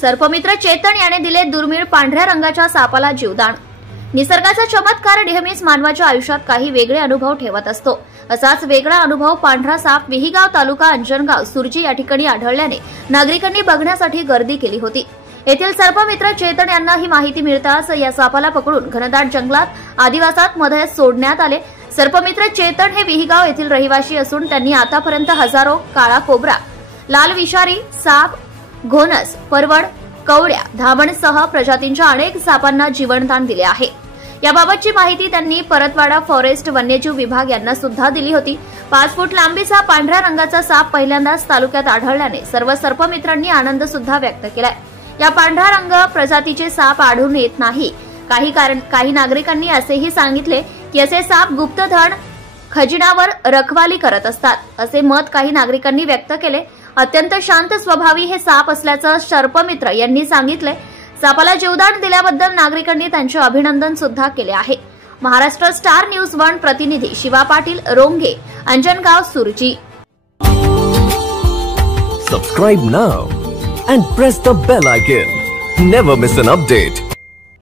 सर्पमित्र चेतन याने दिले दुर्मिळ पांढऱ्या रंगाच्या सापाला जीवदान। निसर्गाचा चमत्कार नेहमीच मानवाच्या आयुष्यात काही वेगळे अनुभव ठेवत असतो। असाच वेगळा अनुभव पांढरा साप विहिगाव तालुका अंजनगाव सुरजी या ठिकाणी आढळल्याने नागरिकांनी बघण्यासाठी गर्दी केली होती। येथील सर्पमित्र चेतन यांना ही माहिती मिळताच या सापाला पकडून घनदाट जंगलात आदिवासात मध्ये सोडण्यात आले। सर्पमित्र चेतन हे विहिगाव येथील रहिवासी असून त्यांनी आतापर्यंत हजारो काळा कोबरा, लाल विषारी साप, घोणस, परवड, कवड्या, धामणसह प्रजातींच्या अनेक सापांना जीवनदान दिले आहे। याबाबतची माहिती त्यांनी परतवाडा फॉरेस्ट वन्यजीव विभाग यांना सुद्धा दिली होती। 5 फूट लांबीचा पांढऱ्या रंगाचा साप पहिल्यांदाच तालुक्यात आढळल्याने सर्व सर्पमित्रांनी आनंद सुद्धा व्यक्त केलाय। या पांढरा रंग प्रजातीचे साप आढळून येत नाही। काही नागरिकांनी असेही सांगितले की असे साप गुप्तधन खजिनावर रखवाली करत असतात, असे मत काही नागरिकांनी व्यक्त केले। अत्यंत शांत स्वभावी हे साप असल्याचं सर्पमित्र यांनी सांगितले। सापाला जीवदान दिल्याबद्दल नागरिकांनी त्यांचे अभिनंदन सुद्धा केले आहे। महाराष्ट्र स्टार न्यूज 1 प्रतिनिधी शिवा पाटील, रोंगे, अंजनगाव, सुरजी। Subscribe now and press the bell icon. Never miss an update.